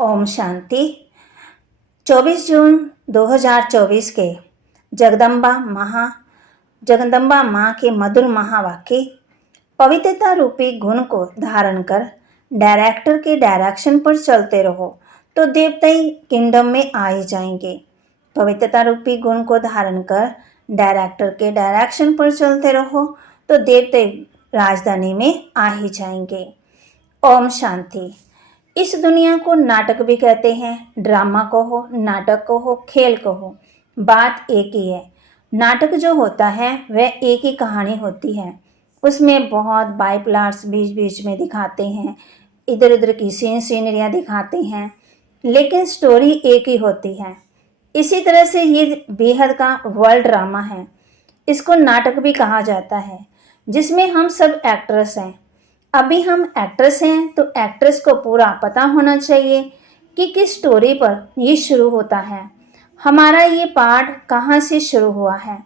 ओम शांति। 24 जून 2024 के जगदम्बा माँ के मधुर महावाक्य। पवित्रता रूपी गुण को धारण कर डायरेक्टर के डायरेक्शन पर चलते रहो तो देवताई किंगडम में आ ही जाएंगे। पवित्रता रूपी गुण को धारण कर डायरेक्टर के डायरेक्शन पर चलते रहो तो देवताई राजधानी में आ ही जाएंगे। ओम शांति। इस दुनिया को नाटक भी कहते हैं। ड्रामा कहो, नाटक कहो, खेल कहो, बात एक ही है। नाटक जो होता है वह एक ही कहानी होती है। उसमें बहुत बाइप्लाट्स बीच बीच में दिखाते हैं, इधर उधर की सीनरियाँ दिखाते हैं, लेकिन स्टोरी एक ही होती है। इसी तरह से ये बेहद का वर्ल्ड ड्रामा है। इसको नाटक भी कहा जाता है, जिसमें हम सब एक्ट्रेस हैं। अभी हम एक्ट्रेस हैं तो एक्ट्रेस को पूरा पता होना चाहिए कि किस स्टोरी पर ये शुरू होता है, हमारा ये पार्ट कहाँ से शुरू हुआ है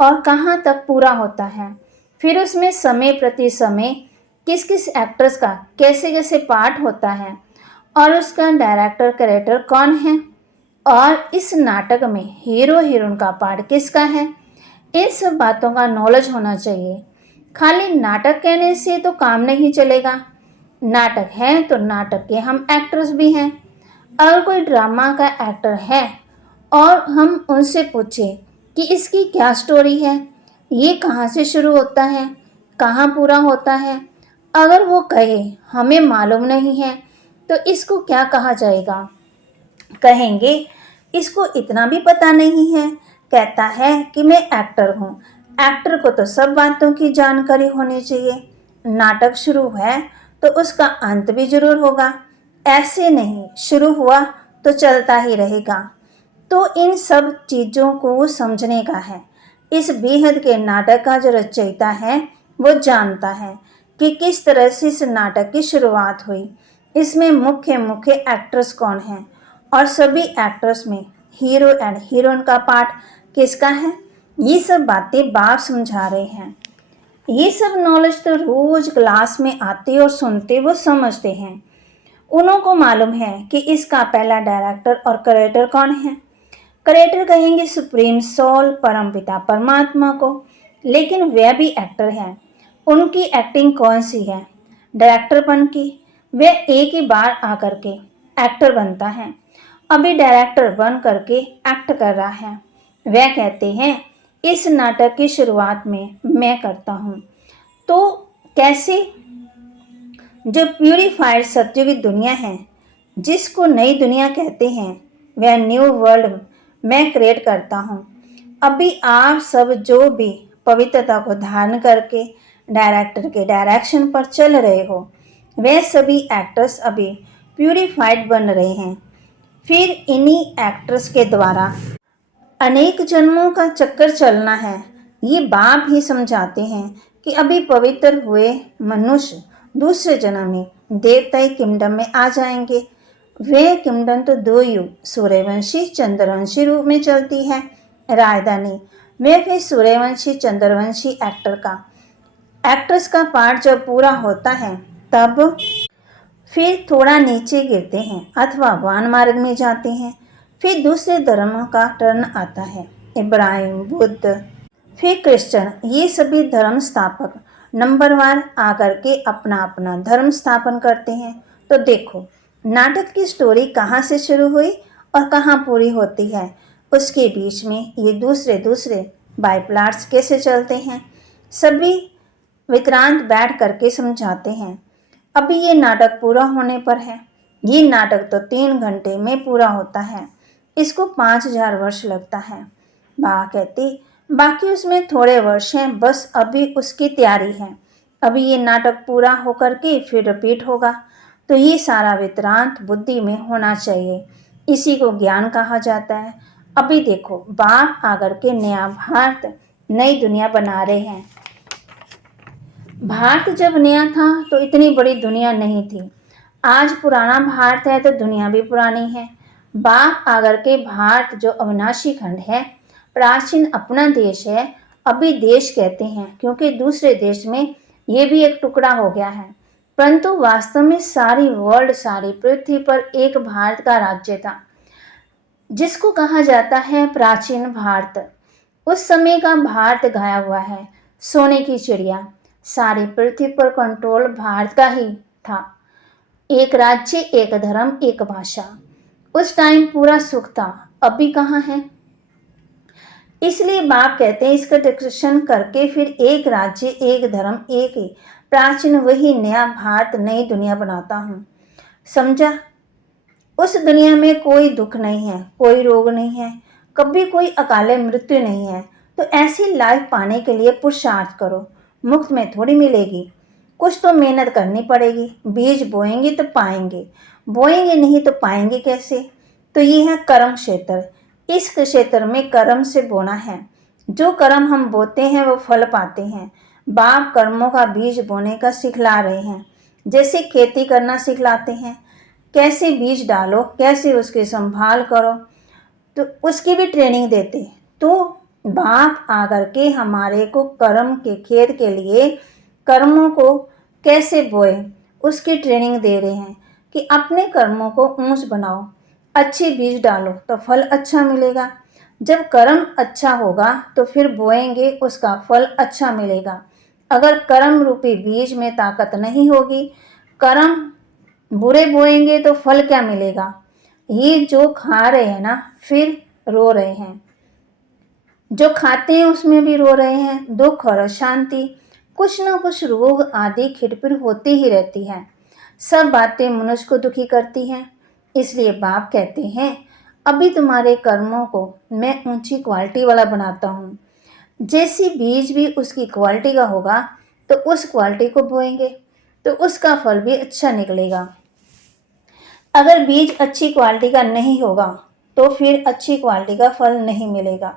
और कहाँ तक पूरा होता है। फिर उसमें समय प्रति समय किस किस एक्ट्रेस का कैसे कैसे पार्ट होता है और उसका डायरेक्टर कैरेक्टर कौन है और इस नाटक में हीरो हीरोइन का पार्ट किसका है, इन सब बातों का नॉलेज होना चाहिए। खाली नाटक कहने से तो काम नहीं चलेगा। नाटक है तो नाटक के हम एक्टर्स भी हैं। अगर कोई ड्रामा का एक्टर है और हम उनसे पूछें कि इसकी क्या स्टोरी है, ये कहाँ से शुरू होता है, कहाँ पूरा होता है, अगर वो कहे हमें मालूम नहीं है तो इसको क्या कहा जाएगा? कहेंगे इसको इतना भी पता नहीं है, कहता है कि मैं एक्टर हूँ। एक्टर को तो सब बातों की जानकारी होनी चाहिए। नाटक शुरू है तो उसका अंत भी जरूर होगा, ऐसे नहीं शुरू हुआ तो चलता ही रहेगा। तो इन सब चीज़ों को समझने का है। इस बेहद के नाटक का जो रचयिता है वो जानता है कि किस तरह से इस नाटक की शुरुआत हुई, इसमें मुख्य मुख्य एक्टर्स कौन हैं और सभी एक्टर्स में हीरो एंड हीरोइन का पार्ट किसका है। ये सब बातें बाप समझा रहे हैं। ये सब नॉलेज तो रोज क्लास में आते और सुनते वो समझते हैं। उन्हों को मालूम है कि इसका पहला डायरेक्टर और क्रिएटर कौन है। क्रिएटर कहेंगे सुप्रीम सोल परमपिता परमात्मा को, लेकिन वह भी एक्टर है। उनकी एक्टिंग कौन सी है? डायरेक्टरपन की। वह एक ही बार आकर के एक्टर बनता है, अभी डायरेक्टर बन करके एक्ट कर रहा है। वह कहते हैं इस नाटक की शुरुआत में मैं करता हूँ। तो कैसे? जो प्यूरिफाइड सत्य की दुनिया है, जिसको नई दुनिया कहते हैं, वह न्यू वर्ल्ड मैं क्रिएट करता हूँ। अभी आप सब जो भी पवित्रता को धारण करके डायरेक्टर के डायरेक्शन पर चल रहे हो, वह सभी एक्टर्स अभी प्यूरिफाइड बन रहे हैं। फिर इन्हीं एक्टर्स के द्वारा अनेक जन्मों का चक्कर चलना है। ये बाप ही समझाते हैं कि अभी पवित्र हुए मनुष्य दूसरे जन्म में देवताई किंगडम में आ जाएंगे। वे किंगडम तो दो युग सूर्यवंशी चंद्रवंशी रूप में चलती है राजधानी। वे फिर सूर्यवंशी चंद्रवंशी एक्ट्रेस का पार्ट जब पूरा होता है तब फिर थोड़ा नीचे गिरते हैं अथवा वान मार्ग में जाते हैं। फिर दूसरे धर्मों का टर्न आता है, इब्राहिम, बुद्ध, फिर क्रिश्चियन। ये सभी धर्म स्थापक नंबरवार आकर के अपना अपना धर्म स्थापन करते हैं। तो देखो नाटक की स्टोरी कहाँ से शुरू हुई और कहाँ पूरी होती है, उसके बीच में ये दूसरे दूसरे बाइप्लाट्स कैसे चलते हैं, सभी विक्रांत बैठ करके समझाते हैं। अभी ये नाटक पूरा होने पर है। ये नाटक तो 3 घंटे में पूरा होता है, इसको 5000 वर्ष लगता है। बा कहती बाकी उसमें थोड़े वर्ष हैं, बस अभी उसकी तैयारी है। अभी ये नाटक पूरा होकर के फिर रिपीट होगा। तो ये सारा विक्रांत बुद्धि में होना चाहिए, इसी को ज्ञान कहा जाता है। अभी देखो बाप आकर के नया भारत नई दुनिया बना रहे हैं। भारत जब नया था तो इतनी बड़ी दुनिया नहीं थी। आज पुराना भारत है तो दुनिया भी पुरानी है। बाप आकर के भारत जो अविनाशी खंड है, प्राचीन अपना देश है, अभी देश कहते हैं क्योंकि दूसरे देश में ये भी एक टुकड़ा हो गया है। परंतु वास्तव में सारी वर्ल्ड, सारी पृथ्वी पर एक भारत का राज्य था, जिसको कहा जाता है प्राचीन भारत। उस समय का भारत गाया हुआ है, सोने की चिड़िया। सारी पृथ्वी पर कंट्रोल भारत का ही था। एक राज्य, एक धर्म, एक भाषा। उस टाइम पूरा सुख था, अभी कहाँ है। इसलिए बाप कहते हैं इसका डिस्कशन करके फिर एक राज्य, एक धर्म, एक ही प्राचीन वही नया भारत, नई दुनिया बनाता हूँ। समझा? उस दुनिया में कोई दुख नहीं है, कोई रोग नहीं है, कभी कोई अकाले मृत्यु नहीं है। तो ऐसी लाइफ पाने के लिए पुरुषार्थ करो, मुफ्त में थोड़ी मिलेगी, कुछ तो मेहनत करनी पड़ेगी। बीज बोएंगे तो पाएंगे, बोएंगे नहीं तो पाएंगे कैसे। तो ये है कर्म क्षेत्र। इस क्षेत्र में कर्म से बोना है। जो कर्म हम बोते हैं वो फल पाते हैं। बाप कर्मों का बीज बोने का सिखला रहे हैं, जैसे खेती करना सिखलाते हैं। कैसे बीज डालो, कैसे उसकी संभाल करो, तो उसकी भी ट्रेनिंग देते। तो बाप आकर के हमारे को कर्म के खेत के लिए कर्मों को कैसे बोए उसकी ट्रेनिंग दे रहे हैं कि अपने कर्मों को ऊंच बनाओ, अच्छी बीज डालो तो फल अच्छा मिलेगा। जब कर्म अच्छा होगा तो फिर बोएंगे, उसका फल अच्छा मिलेगा। अगर कर्म रूपी बीज में ताकत नहीं होगी, कर्म बुरे बोएंगे तो फल क्या मिलेगा। ये जो खा रहे हैं ना, फिर रो रहे हैं। जो खाते हैं उसमें भी रो रहे हैं। दुख और अशांति, कुछ ना कुछ रोग आदि खिटपिट होती ही रहती है। सब बातें मनुष्य को दुखी करती हैं। इसलिए बाप कहते हैं अभी तुम्हारे कर्मों को मैं ऊंची क्वालिटी वाला बनाता हूँ। जैसी बीज भी उसकी क्वालिटी का होगा तो उस क्वालिटी को बोएंगे तो उसका फल भी अच्छा निकलेगा। अगर बीज अच्छी क्वालिटी का नहीं होगा तो फिर अच्छी क्वालिटी का फल नहीं मिलेगा।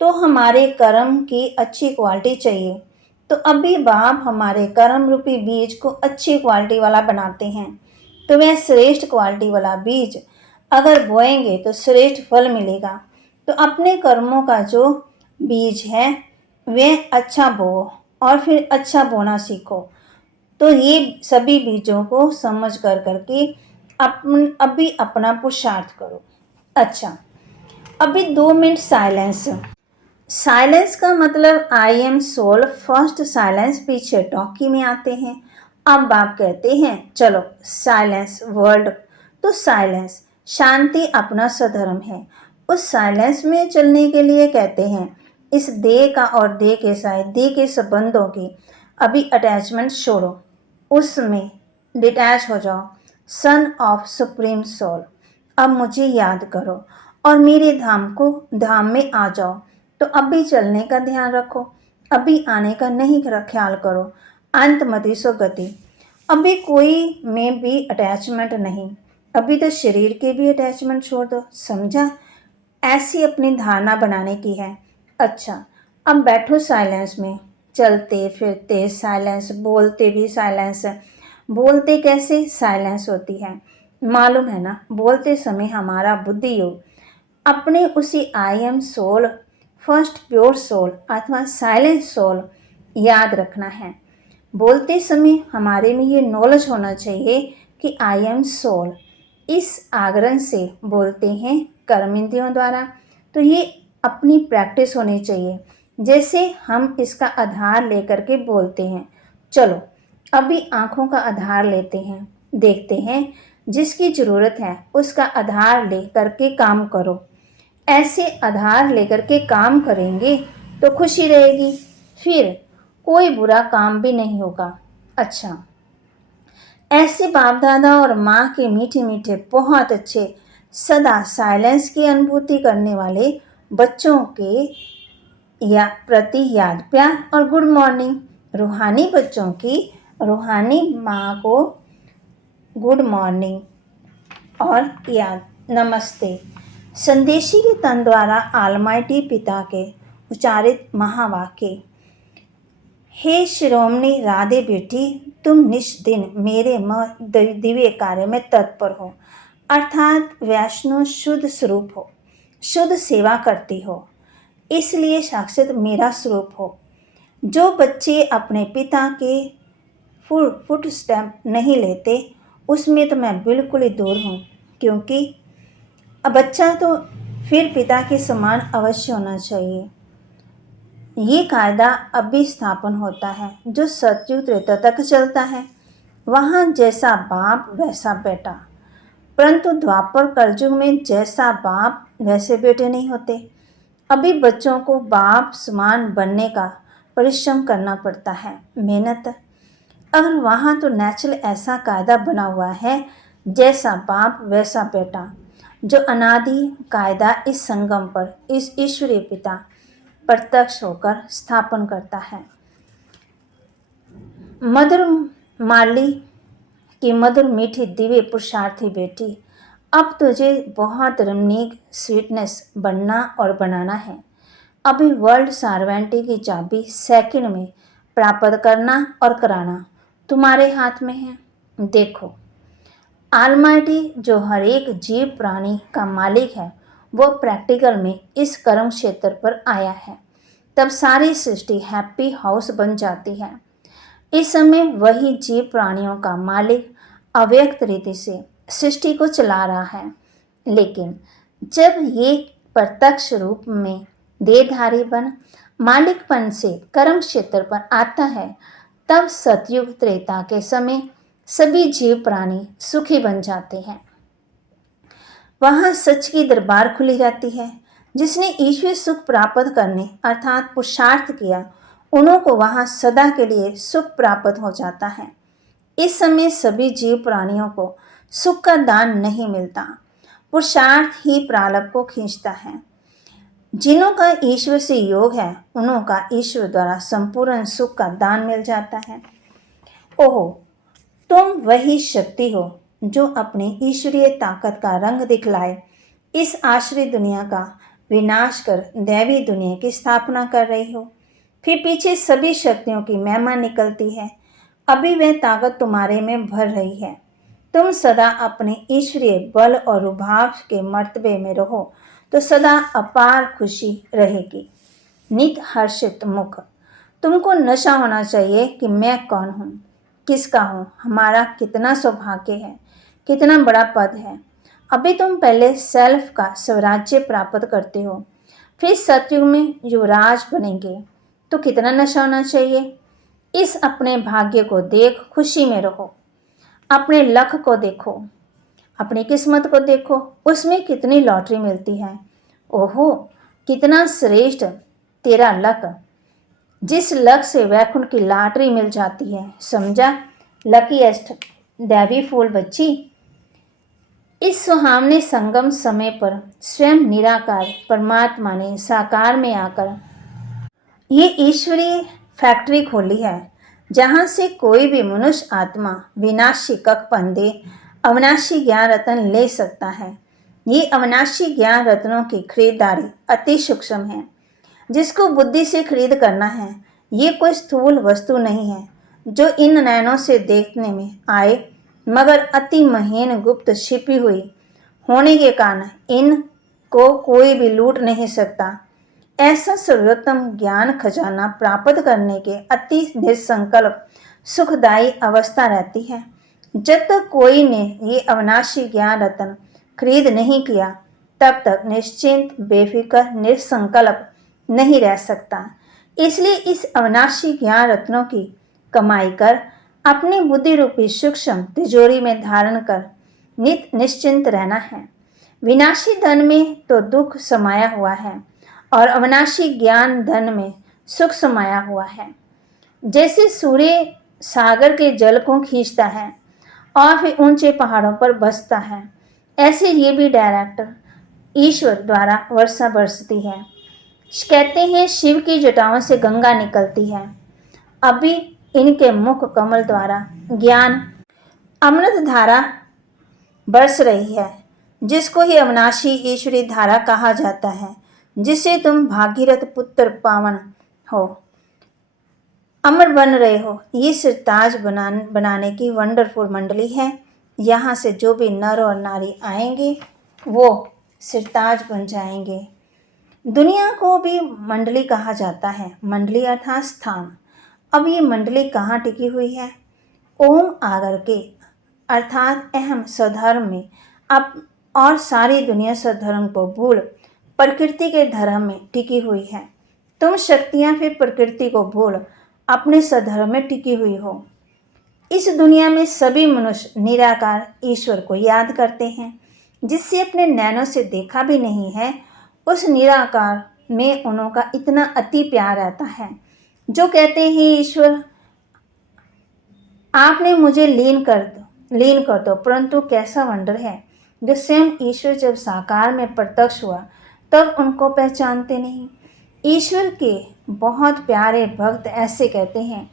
तो हमारे कर्म की अच्छी क्वालिटी चाहिए। तो अभी बाप हमारे कर्म रूपी बीज को अच्छी क्वालिटी वाला बनाते हैं। तो वह श्रेष्ठ क्वालिटी वाला बीज अगर बोएंगे तो श्रेष्ठ फल मिलेगा। तो अपने कर्मों का जो बीज है वह अच्छा बो और फिर अच्छा बोना सीखो। तो ये सभी बीजों को समझ कर करके अभी अपना पुरुषार्थ करो। अच्छा, अभी 2 मिनट साइलेंस। साइलेंस का मतलब I am soul, first silence पीछे टॉकी में आते हैं। अब आप कहते हैं चलो साइलेंस वर्ल्ड, तो साइलेंस शांति अपना स्वधर्म है। उस साइलेंस में चलने के लिए कहते हैं इस देह का और देह के साथ देह के संबंधों की अभी अटैचमेंट छोड़ो, उसमें डिटैच हो जाओ। सन ऑफ सुप्रीम सोल, अब मुझे याद करो और मेरे धाम में आ जाओ। तो अभी चलने का ध्यान रखो, अभी आने का नहीं ख्याल करो। अंत मति सो गति, अभी कोई में भी अटैचमेंट नहीं। अभी तो शरीर के भी अटैचमेंट छोड़ दो। समझा? ऐसी अपनी धारणा बनाने की है। अच्छा, अब बैठो साइलेंस में, चलते फिरते साइलेंस, बोलते भी साइलेंस। बोलते कैसे साइलेंस होती है मालूम है ना? बोलते समय हमारा बुद्धि योग अपने उसी I am soul, first pure soul अथवा साइलेंट सोल याद रखना है। बोलते समय हमारे में ये नॉलेज होना चाहिए कि आई एम सोल। इस आग्रह से बोलते हैं कर्म इंद्रियों द्वारा। तो ये अपनी प्रैक्टिस होनी चाहिए, जैसे हम इसका आधार लेकर के बोलते हैं। चलो अभी आँखों का आधार लेते हैं, देखते हैं जिसकी ज़रूरत है उसका आधार ले करके काम करो। ऐसे आधार लेकर के काम करेंगे तो खुशी रहेगी, फिर कोई बुरा काम भी नहीं होगा। अच्छा, ऐसे बाप दादा और माँ के मीठे मीठे बहुत अच्छे सदा साइलेंस की अनुभूति करने वाले बच्चों के प्रति याद प्यार और गुड मॉर्निंग। रूहानी बच्चों की रूहानी माँ को गुड मॉर्निंग और याद नमस्ते। संदेशी के तन द्वारा आलमाइटी पिता के उच्चारित महावाक्य। हे शिरोमणि राधे बेटी, तुम निष्दिन मेरे दिव्य कार्य में तत्पर हो, अर्थात वैष्णव शुद्ध स्वरूप हो, शुद्ध सेवा करती हो, इसलिए साक्षात मेरा स्वरूप हो। जो बच्चे अपने पिता के फुट स्टेप नहीं लेते, उसमें तो मैं बिल्कुल ही दूर हूँ, क्योंकि अब बच्चा तो फिर पिता के समान अवश्य होना चाहिए। ये कायदा अब भी स्थापन होता है जो सतयुग त्रेता तक चलता है। वहाँ जैसा बाप वैसा बेटा, परंतु द्वापर कलयुग में जैसा बाप वैसे बेटे नहीं होते। अभी बच्चों को बाप समान बनने का परिश्रम करना पड़ता है, मेहनत। अगर वहाँ तो नेचुरल ऐसा कायदा बना हुआ है, जैसा बाप वैसा बेटा, जो अनादि कायदा इस संगम पर इस ईश्वरीय पिता प्रत्यक्ष होकर स्थापन करता है। मधुर माली की मधुर मीठी दिव्य पुरुषार्थी बेटी, अब तुझे बहुत रमणीक स्वीटनेस बनना और बनाना है। अभी वर्ल्ड सार्वेंटी की चाबी सेकंड में प्राप्त करना और कराना तुम्हारे हाथ में है। देखो, आलमाइटी जो हर एक जीव प्राणी का मालिक है, वो प्रैक्टिकल में इस कर्म क्षेत्र पर आया है। तब सारी सृष्टि हैप्पी हाउस बन जाती है। इस समय वही जीव प्राणियों का मालिक अव्यक्त रीति से सृष्टि को चला रहा है, लेकिन जब ये प्रत्यक्ष रूप में देहधारी बन मालिकपन से कर्म क्षेत्र पर आता है, तब सतयुग त्रेता के समय सभी जीव प्राणी सुखी बन जाते हैं। वहां सच की दरबार खुली रहती है। जिसने ईश्वरीय सुख प्राप्त करने अर्थात पुरुषार्थ किया, उन्हों को वहां सदा के लिए सुख प्राप्त हो जाता है। इस समय सभी जीव प्राणियों को सुख का दान नहीं मिलता, पुरुषार्थ ही प्रारब्ध को खींचता है। जिन्हों का ईश्वर से योग है, उन्हों का ईश्वर द्वारा संपूर्ण सुख का दान मिल जाता है। ओहो, तुम वही शक्ति हो जो अपनी ईश्वरीय ताकत का रंग दिखलाए इस आश्रय दुनिया का विनाश कर दैवी दुनिया की स्थापना कर रही हो। फिर पीछे सभी शक्तियों की महिमा निकलती है। अभी वह ताकत तुम्हारे में भर रही है। तुम सदा अपने ईश्वरीय बल और उभाव के मर्तबे में रहो तो सदा अपार खुशी रहेगी। नित हर्षित मुख। तुमको नशा होना चाहिए कि मैं कौन हूँ, किसका हूँ, हमारा कितना सौभाग्य है, कितना बड़ा पद है। अभी तुम पहले सेल्फ का स्वराज्य प्राप्त करते हो, फिर सतयुग में युवराज बनेंगे, तो कितना नशा होना चाहिए। इस अपने भाग्य को देख खुशी में रहो। अपने लक को देखो, अपनी किस्मत को देखो, उसमें कितनी लॉटरी मिलती है। ओहो, कितना श्रेष्ठ तेरा लक। जिस लक से वैकुंठ की लॉटरी मिल जाती है, समझा। लकीएस्ट दैवी फूल बच्ची। इस सुहावने संगम समय पर स्वयं निराकार परमात्मा ने साकार में आकर ये ईश्वरीय फैक्ट्री खोली है, जहां से कोई भी मनुष्य आत्मा विनाशी कक पंदे अविनाशी ज्ञान रत्न ले सकता है। ये अविनाशी ज्ञान रत्नों की खरीदारी अति सूक्ष्म है, जिसको बुद्धि से खरीद करना है। ये कोई स्थूल वस्तु नहीं है जो इन नयनों से देखने में आए, मगर अति महीन गुप्त छिपी हुई होने के कारण इनको कोई भी लूट नहीं सकता। ऐसा सर्वोत्तम ज्ञान खजाना प्राप्त करने के अति निसंकल्प सुखदायी अवस्था रहती है। जब तक कोई ने ये अविनाशी ज्ञान रत्न खरीद नहीं किया, तब तक निश्चिंत बेफिक्र निसंकल्प नहीं रह सकता। इसलिए इस अविनाशी ज्ञान रत्नों की कमाई कर अपनी बुद्धि रूपी सूक्ष्म तिजोरी में धारण कर नित निश्चिंत रहना है। विनाशी धन में तो दुख समाया हुआ है और अविनाशी ज्ञान धन में सुख समाया हुआ है। जैसे सूर्य सागर के जल को खींचता है और फिर ऊंचे पहाड़ों पर बसता है, ऐसे ये भी डायरेक्टर ईश्वर द्वारा वर्षा बरसती है। कहते हैं शिव की जटाओं से गंगा निकलती है। अभी इनके मुख कमल द्वारा ज्ञान अमृत धारा बरस रही है, जिसको ही अविनाशी ईश्वरी धारा कहा जाता है, जिसे तुम भागीरथ पुत्र पावन हो, अमर बन रहे हो। ये सिरताज बनाने की वंडरफुल मंडली है। यहाँ से जो भी नर और नारी आएंगे वो सिरताज बन जाएंगे। दुनिया को भी मंडली कहा जाता है। मंडली अर्थात स्थान। अब ये मंडली कहाँ टिकी हुई है? ओम आगर के अर्थात अहम स्वधर्म में अब और सारी दुनिया स्वधर्म को भूल प्रकृति के धर्म में टिकी हुई है। तुम शक्तियां फिर प्रकृति को भूल अपने स्वधर्म में टिकी हुई हो। इस दुनिया में सभी मनुष्य निराकार ईश्वर को याद करते हैं, जिससे अपने नैनों से देखा भी नहीं है। उस निराकार में उनका इतना अति प्यार रहता है, जो कहते हैं ईश्वर आपने मुझे लीन कर दो। परंतु कैसा वंडर है, जो स्वयं ईश्वर जब साकार में प्रत्यक्ष हुआ तब उनको पहचानते नहीं। ईश्वर के बहुत प्यारे भक्त ऐसे कहते हैं,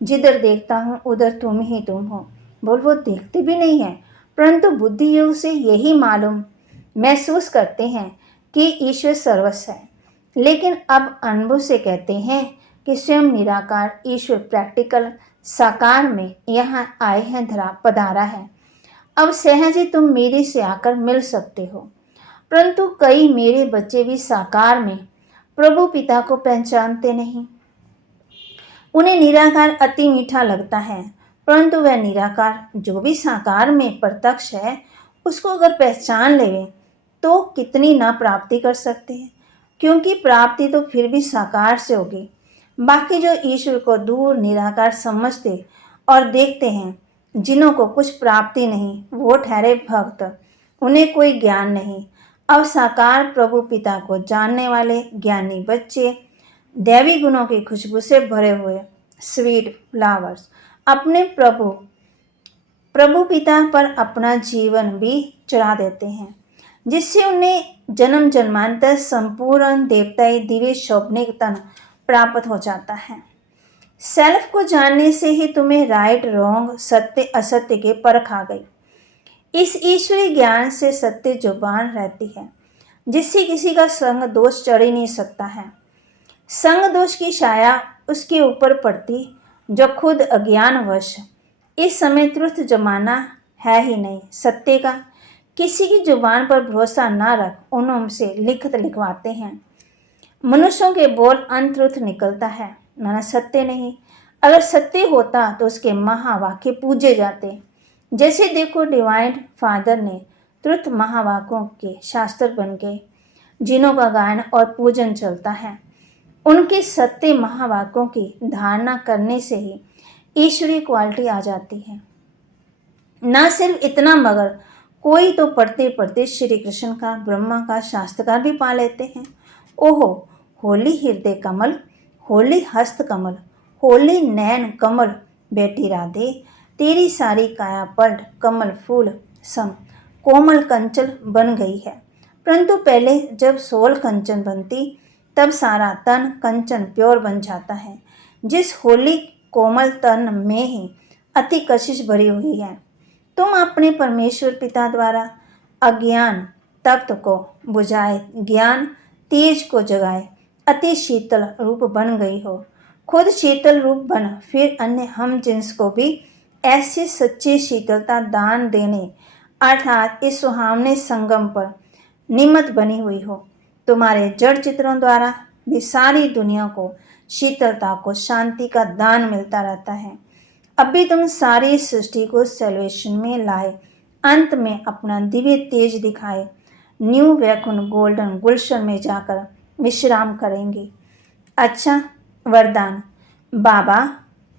जिधर देखता हूँ उधर तुम ही तुम हो। बोल वो देखते भी नहीं है, परंतु बुद्धि योग से यही मालूम महसूस करते हैं कि ईश्वर सर्वस्व है। लेकिन अब अनुभव से कहते हैं कि स्वयं निराकार ईश्वर प्रैक्टिकल साकार में यहाँ आए हैं, पधारा है। अब सहज ही तुम मेरे से आकर मिल सकते हो। परंतु कई मेरे बच्चे भी साकार में प्रभु पिता को पहचानते नहीं। उन्हें निराकार अति मीठा लगता है, परंतु वह निराकार जो भी साकार में प्रत्यक्ष है, उसको अगर पहचान लेवे तो कितनी ना प्राप्ति कर सकते हैं, क्योंकि प्राप्ति तो फिर भी साकार से होगी। बाकी जो ईश्वर को दूर निराकार समझते और देखते हैं, जिन्हों को कुछ प्राप्ति नहीं, वो ठहरे भक्त, उन्हें कोई ज्ञान नहीं। अब साकार प्रभु पिता को जानने वाले ज्ञानी बच्चे दैवी गुणों की खुशबू से भरे हुए स्वीट फ्लावर्स अपने प्रभु पिता पर अपना जीवन भी चढ़ा देते हैं, जिससे उन्हें जन्म जन्मांतर संपूर्ण देवताई दिव्य शोभनिक तन प्राप्त हो जाता है। सेल्फ को जानने से ही तुम्हें राइट रॉन्ग सत्य असत्य के परख आ गई। इस ईश्वरीय ज्ञान से सत्य जुबान रहती है, जिससे किसी का संग दोष चढ़ ही नहीं सकता है। संग दोष की छाया उसके ऊपर पड़ती जो खुद अज्ञानवश इस समय तुरंत जमाना है ही नहीं सत्य का। किसी की जुबान पर भरोसा ना रख, उनसे लिखत लिखवाते हैं। मनुष्यों के बोल अनतुर्थ निकलता है, माना सत्य नहीं। अगर सत्य होता तो उसके महावाक्य पूजे जाते। जैसे देखो डिवाइन फादर ने तुरंत महावाक्यों के शास्त्र बन गए, जिन्हों का गायन और पूजन चलता है। उनके सत्य महावाक्यों की धारणा करने से ही ईश्वरीय क्वालिटी आ जाती है। न सिर्फ इतना मगर कोई तो पढ़ते पढ़ते श्री कृष्ण का ब्रह्मा का शास्त्रकार भी पा लेते हैं। ओहो होली हृदय कमल, होली हस्त कमल, होली नैन कमल, बेटी राधे तेरी सारी काया पर कमल फूल सम कोमल कंचन बन गई है। परंतु पहले जब सोल कंचन बनती तब सारा तन कंचन प्योर बन जाता है। जिस होली कोमल तन में ही अति कशिश भरी हुई है। तुम अपने परमेश्वर पिता द्वारा अज्ञान तप्त को बुझाए, ज्ञान तेज को जगाए अति शीतल रूप बन गई हो। खुद शीतल रूप बन फिर अन्य हम जिन्स को भी ऐसी सच्ची शीतलता दान देने अर्थात इस सुहावने संगम पर निमित्त बनी हुई हो। तुम्हारे जड़ चित्रों द्वारा भी सारी दुनिया को शीतलता को शांति का दान मिलता रहता है। अब भी तुम सारी सृष्टि को सेल्वेशन में लाए, अंत में अपना दिव्य तेज दिखाए न्यू वैकुंठ गोल्डन गुलशन में जाकर विश्राम करेंगे। अच्छा वरदान, बाबा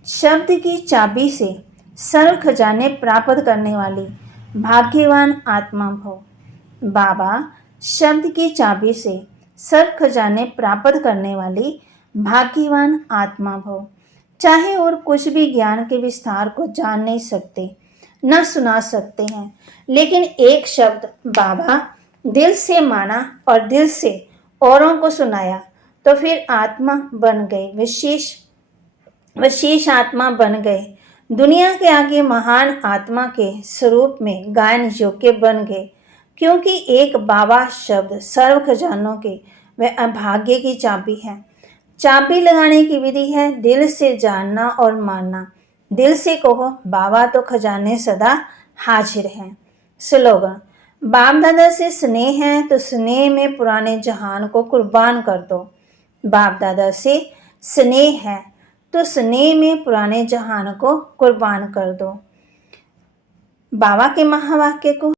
शब्द की चाबी से सर्व खजाने प्राप्त करने वाली भाग्यवान आत्मा भव। बाबा शब्द की चाबी से सर्व खजाने प्राप्त करने वाली भाग्यवान आत्मा भव। चाहे और कुछ भी ज्ञान के विस्तार को जान नहीं सकते, न सुना सकते हैं, लेकिन एक शब्द बाबा दिल से माना और दिल से औरों को सुनाया तो फिर आत्मा बन गए, विशेष आत्मा बन गए। दुनिया के आगे महान आत्मा के स्वरूप में गायन योग्य बन गए, क्योंकि एक बाबा शब्द सर्व खजानों के वह अभाग्य की चाबी है। चाबी लगाने की विधि है दिल से जानना और मानना। दिल से कहो बाबा तो खजाने सदा हाजिर हैं। स्लोगन, बाप दादा से स्नेह है तो स्नेह में पुराने जहान को कुर्बान कर दो। बाप दादा से स्नेह है तो स्नेह में पुराने जहान को कुर्बान कर दो। बाबा के महावाक्य को